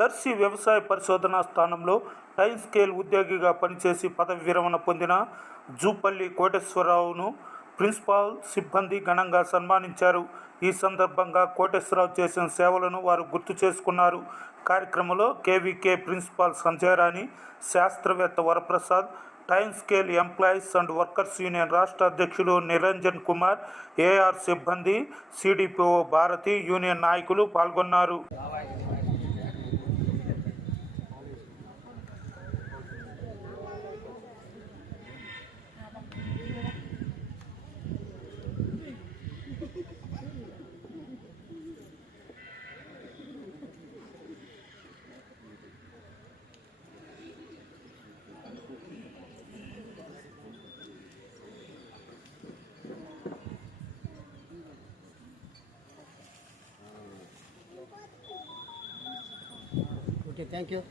దర్శి వ్యవసాయ పరిశోధనా స్థానంలో టైం స్కేల్ ఉద్యోగిగా పనిచేసి పదవి విరమణ పొందిన జూపల్లి కోటేశ్వరరావును ప్రిన్సిపాల్ సిబ్బంది ఘనంగా సన్మానించారు. ఈ సందర్భంగా కోటేశ్వరరావు చేసిన సేవలను వారు గుర్తు చేసుకున్నారు. కార్యక్రమంలో కేవీకే ప్రిన్సిపాల్ సంజయరాణి శాస్త్రవేత్త Varaprasad time scale employees and workers union రాష్ట్ర అధ్యక్షులు నిరంజన్ కుమార్ ఏఆర్ సిబ్బంది సిడిపిఓ భారతి యూనియన్ నాయకులు పాల్గొన్నారు. Okay, thank you.